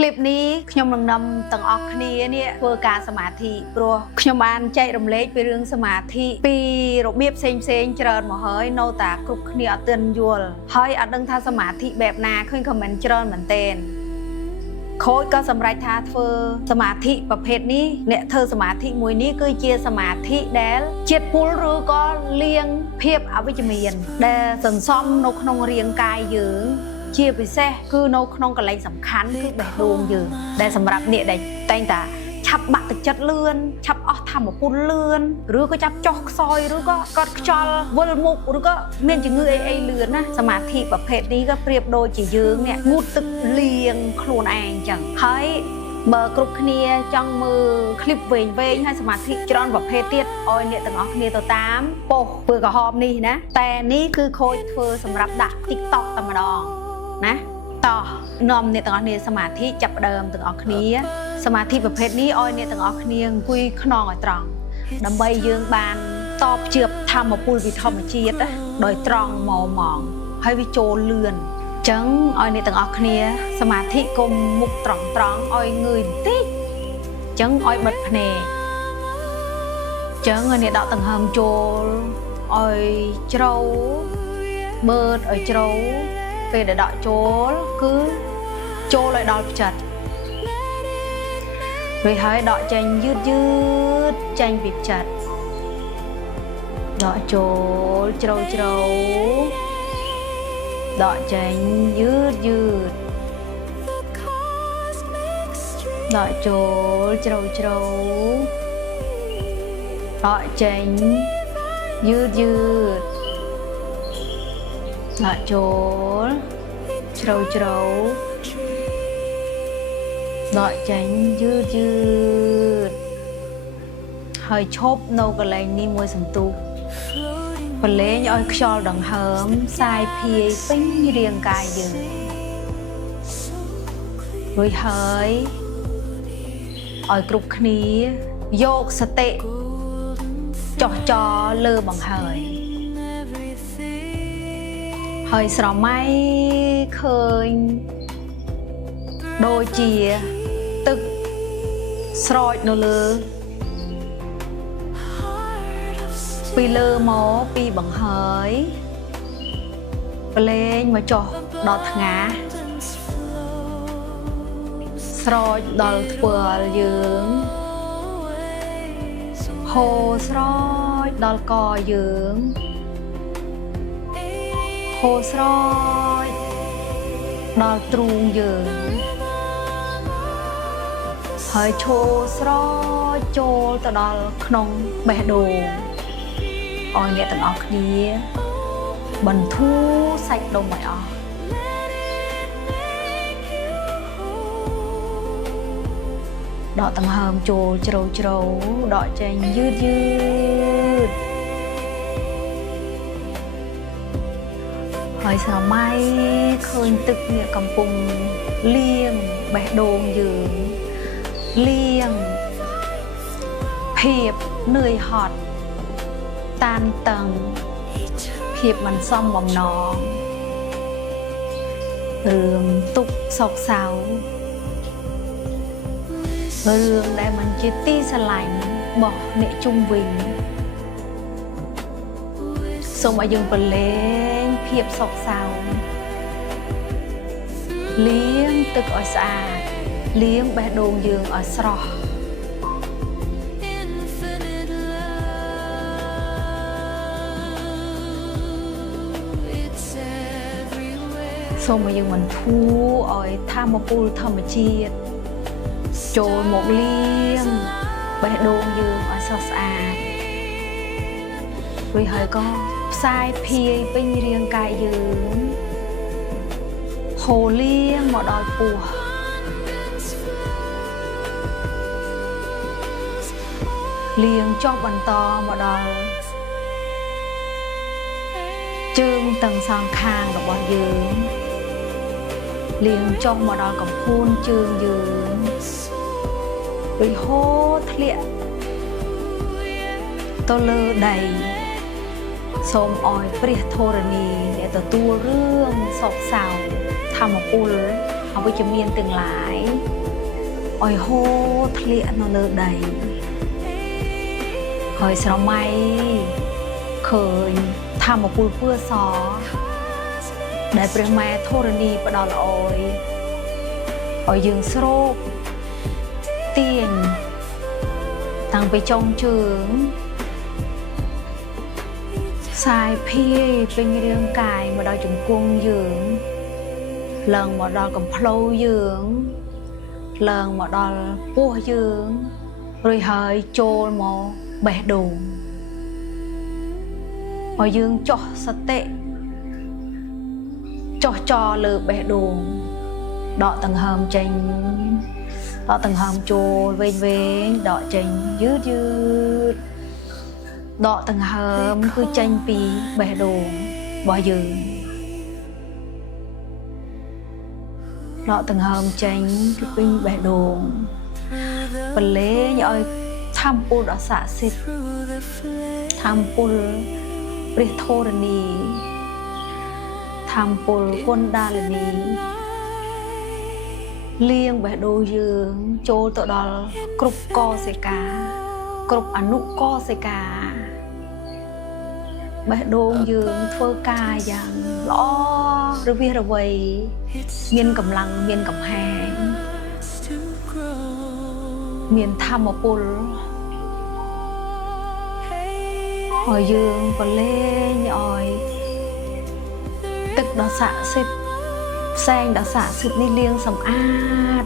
คลิปนี้ខ្ញុំនឹងនាំទាំងអស់គ្នានេះធ្វើការសមាធិព្រោះខ្ញុំបានចែករំលែកពីរឿងសមាធិពីរបៀបផ្សេងច្រើនមកហើយនៅតែគ្រប់គ្នាអត់ទាន់យល់ហើយអត់ដឹងថាសមាធិបែបណាឃើញខមមិនច្រើនមែនទែនខូចក៏សម្រេចថាធ្វើសមាធិប្រភេទនេះអ្នកធ្វើសមាធិមួយនេះគឺជាសមាធិដែលជាតិពុលឬក៏លាងភាពអវិជ្ជមានដែលសន្សំនៅក្នុងរាងកាយយើងជាពិសេសគឺនៅក្នុងកន្លែងសំខាន់គឺបេះដូងយើងដែលសម្រាប់អ្នកដែលតែងតាឆាប់បាក់ទឹកចិត្តលឿនឆាប់អស់ធម៌ពលលឿនឬក៏ចាប់ចុះខ្សោយឬក៏កត់ខ្យល់វិលមុខឬក៏មានជំងឺអីលឿនណាសមាធិប្រភេទនេះក៏ប្រៀបដូចជាយើងអ្នកងូតទឹកលាងខ្លួនឯងចឹងហើយបើគ្រប់គ្នាចង់មើលคลิปវែងហើយសមាធិច្រើនប្រភេទទៀតឲ្យអ្នកទាំងអស់គ្នាទៅតាមប៉ុស្តិ៍ធ្វើក្រហមនេះណាតែនេះគឺខូចធ្វើសម្រាប់ដាក់ TikTok តែម្ដងណាតោះនាំអ្នកទាំងអស់គ្នាសមាធិចាប់ផ្ដើមទាំងអស់គ្នាសមាធិប្រភេទនេះឲ្យអ្នកទាំងអស់គ្នាអង្គុយខ្នងឲ្យត្រង់ដើម្បីយើងបានតបជឿបធម្មពលវិធម្មជាតិដោយត្រង់មកហើយវាចូលលឿនចឹងឲ្យអ្នកទាំងអស់គ្នាសមាធិគុំមុខត្រង់ឲ្យងើយបន្តិចចឹងឲ្យបិទភ្នែកចឹងឲ្យអ្នកដកដង្ហើមចូលឲ្យជ្រៅមើលឲ្យជ្រៅពេលដែលដកចូលគឺចូលឲ្យដល់ផ្ចិតរួចហើយដកចេញយឺតចេញពីផ្ចិតដកចូលជ្រៅដកចេញយឺតដកចូលជ្រៅដកចេញយឺតដកចូលជ្រៅដកចេញយឺតហើយឈប់នៅកន្លែងនេះមួយសន្ទុះប្រឡែងឲ្យខ្យល់ដង្ហើមសាយភាយពេញរាងកាយយើងរួចហើយឲ្យគ្រប់គ្នាយកសតិចោះចោលលើបង្ហើយស្រមៃឃើញដូចជាទឹកស្រោចនៅលើពីលើមកពីបង្ហើយប្រឡែងមកចុះដល់ថ្ងាសស្រោចដល់ធ្វល់យើងហូរស្រោចដល់កយើងហូរស្រោចដល់ទ្រូងយើងហើយឈោស្រោចចូលទៅដល់ក្នុងបេះដូងឲ្យអ្នកទាំងអស់គ្នាបន្ធូរសាច់ដុំឲ្យអស់ដកដង្ហើមចូលជ្រៅដកចេញយឺតហើយស្រមៃឃើញទឹកនេះកំពុងលាងបេះដូងយើងលាងភាពនឿយហត់តានតឹងភាពមិនសមបំណងរឿងទុក្ខសោកសៅរឿងដែលមិនជាទីស្រឡាញ់របស់អ្នកជុំវិញសូមឲ្យយើងប្រឡែងភាពសោកសៅលាងទឹកឲ្យស្អាតលាងបេះដូងយើងឲ្យស្រស់សូមឲ្យយើងមិនធូរឲ្យធម៌ពលធម្មជាតិចូលមកលាងបេះដូងយើងឲ្យស្រស់ស្អាតរួចហើយក៏ផ្សាយភាយពេញរាងកាយយើងហូរលាងមកដល់ពោះលាងចុះបន្តមកដល់ជើងទាំងសងខាងរបស់យើងលាងចុះមកដល់កំភួនជើងយើងរួចហូរធ្លាក់ទៅលើដីសូមឲ្យព្រះធរណីអ្នកទទួលរឿងសោកសៅធម្មពលអ វិជ្ជមានទាំងឡាយឲ្យហូរធ្លាក់នៅលើដីហើយស្រមៃឃើញធម្មពលពឿសដែលព្រះម៉ែធរណីផ្ដល់ឲ្យយើងស្រោបទាញតាំងពីចុងជើងខ្សែភាយពេញរាងកាយមកដល់ជង្គង់យើងឡើងមកដល់កំភ្លៅយើងឡើងមកដល់ពោះយើងរួចហើយចូលមកបេះដូងឲ្យយើងចុះសតិចុះចោលើបេះដូងដកដង្ហើមចេញដកដង្ហើមចូលវែងដកចេញយឺតដកដង្ហើមគឺចេញពីបេះដូងរបស់យើងដកដង្ហើមចេញគឺពីបេះដូងបលេងឲ្យធម្មពលដ៏ស័ក្តិសិទ្ធិធម្មពលព្រះធរណីធម្មពលគុណដាលនីលៀងបេះដូងយើងចូលទៅដល់គ្រប់កោសិកាគ្រប់អនុកោសិកាបេះដូងយើងធ្វើការយ៉ាងល្អរវាសរវៃមានកម្លាំងមានកំហែងមានធម្មពលឲ្យយើងបលេងឲ្យទឹកដ៏ស័ក្តិសិទ្ធិផ្សែងដ៏ស័ក្តិសិទ្ធិនេះលាងសម្អាត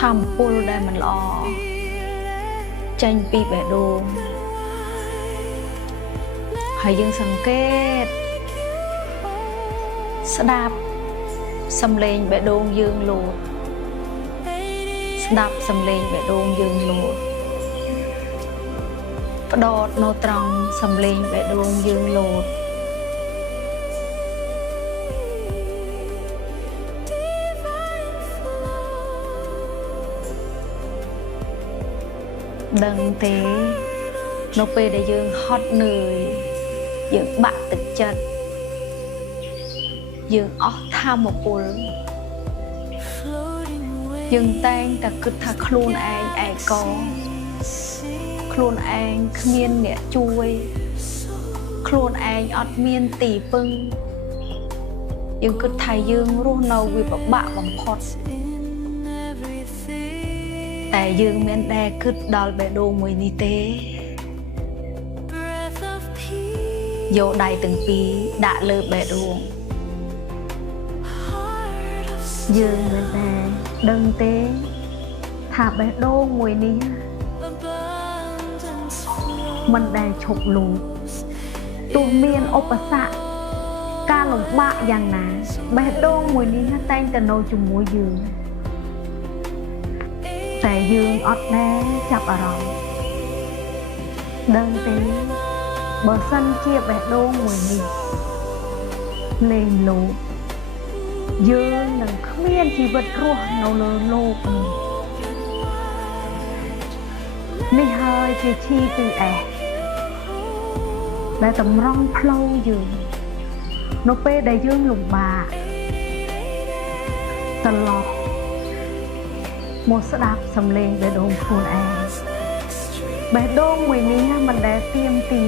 ធម្មពលដែលមិនល្អចេញពីបេះដូងហើយយើងសង្កេតស្ដាប់សំឡេងបេះដូងយើងលោតស្ដាប់សំឡេងបេះដូងយើងលោតផ្ដោតនៅត្រង់សំឡេងបេះដូងយើងលោតដឹងទេនៅពេលដែលយើងហត់នឿយយើងបាក់ទឹកចិត្តយើងអស់ធម៌ពលយើងតែងតែគិតថាខ្លួនឯងឯកោខ្លួនឯងគ្មានអ្នកជួយខ្លួនឯងអត់មានទីពឹងយើងគិតថាយើងរស់នៅវាពិបាកបំផុតតែយើងមិនដែលគិតដល់បេះដូងមួយនេះទេយកដៃទាំងពីរដាក់លើបេះដូងយើងមិនដែលដឹងទេថាបេះដូងមួយនេះមិនដែលឈប់លូតទោះមានឧបសគ្គការលំបាកយ៉ាងណាបេះដូងមួយនេះតែងតែនៅជាមួយយើងតែយើងអត់ដែលចាប់អារម្មណ៍ដឹងទេបើសិនជាបេះដូងមួយនេះលេងលូតយើងនឹងគ្មានជីវិតរស់នៅលើលោកនេះហើយជាឈីពីអេសដែលតម្រង់ផ្លូវយើងនៅពេលដែលយើងលំបាកត្រឡប់មកស្ដាប់សំឡេងបេះដូងខ្លួនឯងបេះដូងមួយនេះមិនដែលទៀមទី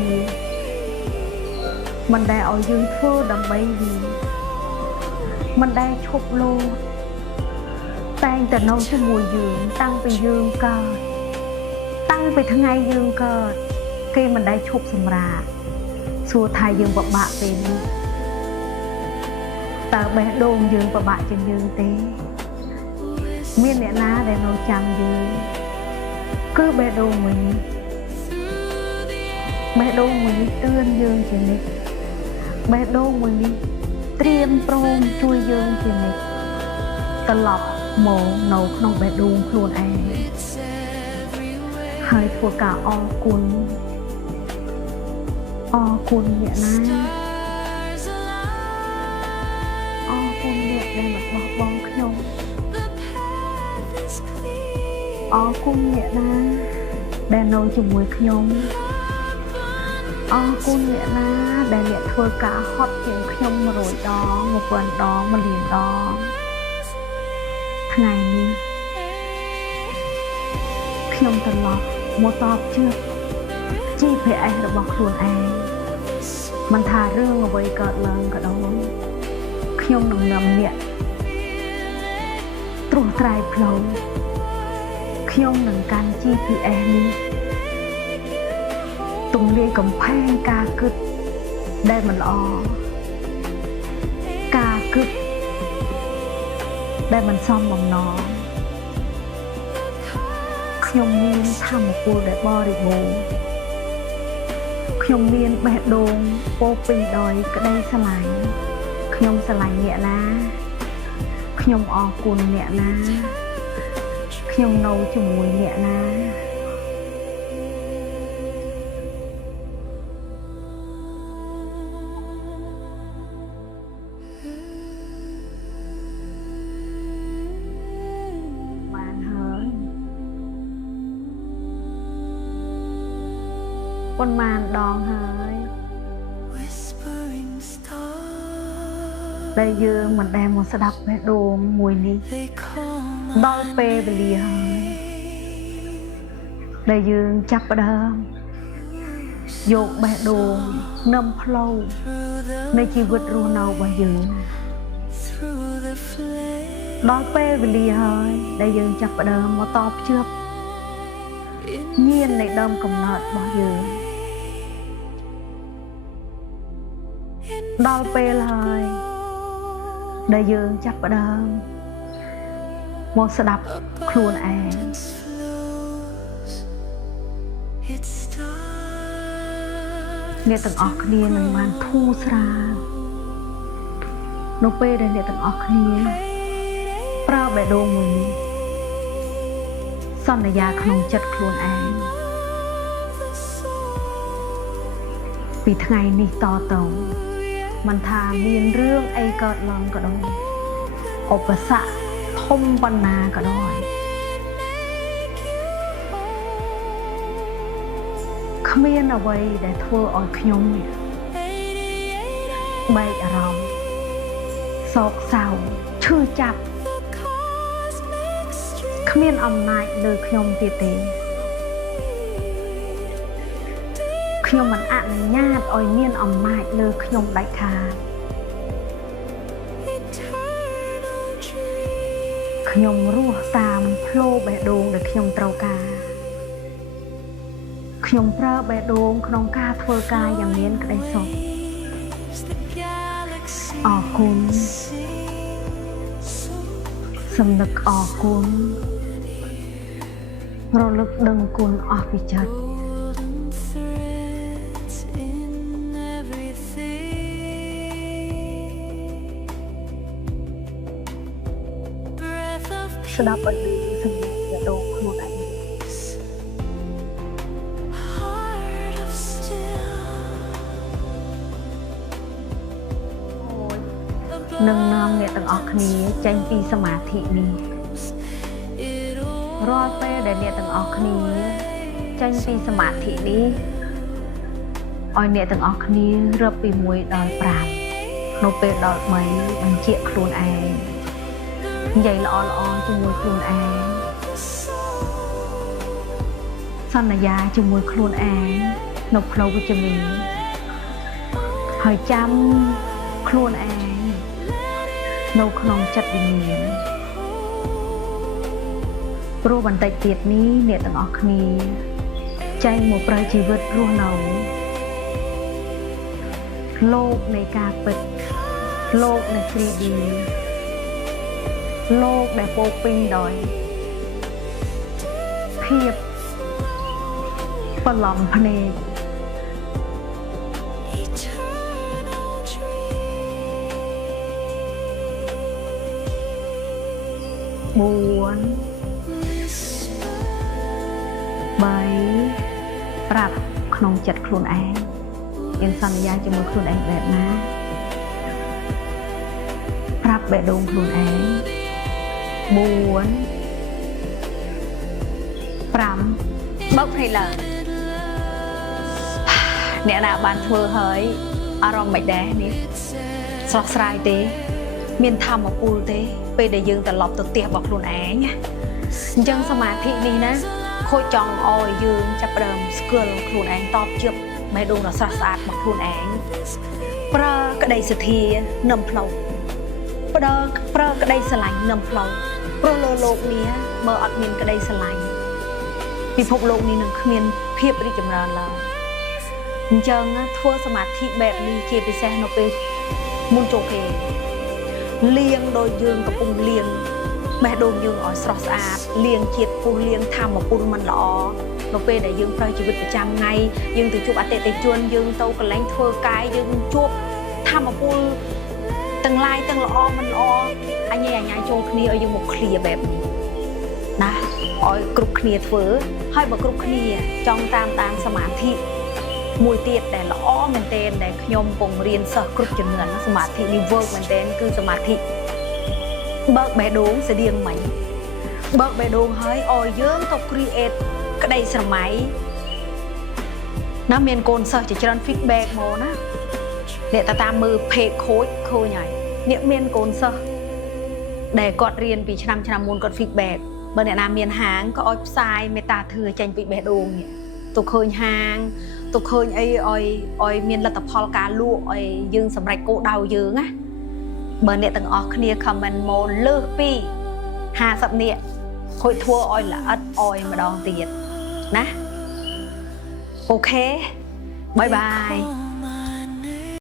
មិនដែលឲ្យយើងធ្វើដើម្បីវាមិនដែលឈប់លោតតែងតែនៅជាមួយយើងតាំងពីយើងកើតតាំងពីថ្ងៃយើងកើតគេមិនដែលឈប់សម្រាកសួរថាយើងពិបាកពេលនេះតើបេះដូងយើងពិបាកជាងយើងទេមានអ្នកណាដែលនៅចាំយើងគឺបេះដូងមួយនេះបេះដូងមួយនេះទឿនយើងជានិច្ចបេះដូងមួយនេះត្រៀមព្រមជួយយើងជានិច្ចត្រឡប់មកនៅក្នុងបេះដូងខ្លួនឯងហើយធ្វើការអរគុណអ្នកណាអរគុណអ្នកដែលមកបោះបង់ខ្ញុំអរគុណអ្នកណាដែលនៅជាមួយខ្ញុំអរគុណអ្នកណាដែលអ្នកធ្វើការហត់ជាងខ្ញុំ100ដង1000ដង1លានដង ថ្ងៃនេះខ្ញុំត្រឡប់មកតបជឿ GPS របស់ខ្លួនឯងមិនថារឿងអ្វីកើតឡើងក៏ដោយខ្ញុំនឹងនាំអ្នកត្រួសត្រាយផ្លូវខ្ញុំនឹងកាន់ GPS នេះទំលាយកំផែងការគិតដែលមិនល្អការគិតដែលមិនសមបំណងខ្ញុំមានធម៌ពលដែលបរិបូរណ៍ខ្ញុំមានបេះដូងពោពេញដោយក្តីស្រឡាញ់ខ្ញុំស្រឡាញ់អ្នកណាខ្ញុំអរគុណអ្នកណាខ្ញុំនៅជាមួយអ្នកណាបានហើយប៉ុន្មានដងហើយដែលយើងមិនដែលមកស្ដាប់បេះដូងមួយនេះដល់ពេលវេលាហើយដែលយើងចាប់ផ្ដើមយកបេះដូងនាំផ្លូវនៃជីវិតរស់នៅរបស់យើងដល់ពេលវេលាហើយដែលយើងចាប់ផ្ដើមមកតភ្ជាប់ញាណនៃដើមកំណើតរបស់យើងដល់ពេលហើយដែលយើងចាប់ផ្ដើមមកស្ដាប់ខ្លួនឯងអ្នកទាំងអស់គ្នានឹងបានធូរស្រាលនៅពេលដែលអ្នកទាំងអស់គ្នាប្រើបេះដូងមួយនេះសន្យាក្នុងចិត្តខ្លួនឯងពីថ្ងៃនេះតទៅមិនថាមានរឿងអីកើតឡើងក៏ដោយឧបសគ្គធំប៉ុណ្ណាក៏ដោយគ្មានអ្វីដែលធ្វើឲ្យខ្ញុំបែកអារម្មណ៍សោកសៅឈឺចាប់គ្មានអំណាចលើខ្ញុំទៀតទេខ្ញុំមិនអនុញ្ញាតឲ្យមានអំណាចលើខ្ញុំដាច់ខាតខ្ញុំរស់តាមផ្លូវបេះដូងដែលខ្ញុំត្រូវការខ្ញុំប្រើបេះដូងក្នុងការធ្វើការយ៉ាងមានក្តីសុខអរគុណសំណឹកអរគុណរលឹកដឹងគុណអស់ពីចិត្តស្ដាប់ឲ្យឮសំឡេងបេះដូងខ្លួនឯងនឹងនាំអ្នកទាំងអស់គ្នាចេញពីសមាធិនេះរាល់ពេលដែលអ្នកទាំងអស់គ្នាចេញពីសមាធិនេះឲ្យអ្នកទាំងអស់គ្នារាប់ពី1ដល់5នៅពេលដល់3បញ្ជាក់ខ្លួនឯងនិយាយល្អជាមួយខ្លួនឯងសន្យាជាមួយខ្លួនឯងនៅផ្លូវវិជ្ជមានហើយចាំខ្លួនឯងនៅក្នុងចិត្តវិញ្ញាណព្រោះបន្តិចទៀតនេះអ្នកទាំងអស់គ្នាចេញមកប្រើជីវិតរស់នៅលោកនៃការពិតលោកនៃ 3D លោកដែលពោពេញដោយភាពបន្លំភ្នែក4 3ប្រាប់ក្នុងចិត្តខ្លួនឯងយើងសន្យាជាមួយខ្លួនឯងបែបណាប្រាប់បេះដូងខ្លួនឯង4 5បើកភ្នែកឡើងអ្នកណាបានធ្វើហើយអារម្មណ៍មិនដែរនេះស្រស់ស្រាយទេមានធម៌ពលទេ ពេលដែលយើងត្រឡប់ទៅផ្ទះរបស់ខ្លួនឯងណាអញ្ចឹងសមាធិនេះណាខូចចង់ឲ្យយើងចាប់ផ្ដើមស្គាល់ខ្លួនឯងតបជឿបេះដូងដ៏ស្រស់ស្អាតរបស់ខ្លួនឯងប្រើក្តីសទ្ធានឹមផ្លូវប្រើក្តីស្រឡាញ់នឹមផ្លូវព្រោះលើលោកនេះបើអត់មានក្តីស្រឡាញ់ពិភពលោកនេះនឹងគ្មានភាពរីកចម្រើនឡើយអញ្ចឹងធ្វើសមាធិបែបនេះជាពិសេសនៅពេលមុនចូលគេលៀងដោយយើងកំពុងលៀងបេះដូងយើងឲ្យស្រស់ស្អាតលៀងជាតិពុះលៀងធម្មពលមិនល្អនៅពេលដែលយើងប្រើជីវិតប្រចាំថ្ងៃយើងទៅជួបអតិថិជនយើងទៅកន្លែងធ្វើកាយយើងជួបធម្មពលទាំងឡាយទាំងល្អមិនល្អអញចូលគ្នាឲ្យយើងមកឃ្លាបែបនេះណាឲ្យគ្រប់គ្នាធ្វើហើយបើគ្រប់គ្នាចង់តាមសមាធិមួយទៀតដែលល្អមែនទែនដែលខ្ញុំពងរៀនសិស្សគ្រប់ជំនាន់សមាធិនេះ work មែនទែនគឺសមាធិបើកបេះដូងស្តៀងមិញបើកបេះដូងហើយឲ្យយើងទៅ create ក្តីស្រមៃណាមានកូនសិស្សជាច្រើន feedback មកណាអ្នកតាមមើល page ខូចឃើញហើយអ្នកមានកូនសិស្សដែលគាត់រៀនពីឆ្នាំមុនគាត់ feedback បើអ្នកណាមានហាងក៏ឲ្យផ្សាយមេត្តាធឿចេញពីបេះដូងនេះទៅឃើញហាងទៅឃើញអីឲ្យមានលទ្ធផលការលក់ឲ្យយើងសម្រេចគោលដៅយើងណាបើអ្នកទាំងអស់គ្នា comment មកលើសពី50នាក់ខូចធ្វើឲ្យល្អិតអយម្ដងទៀតណាអូខេបាយបាយ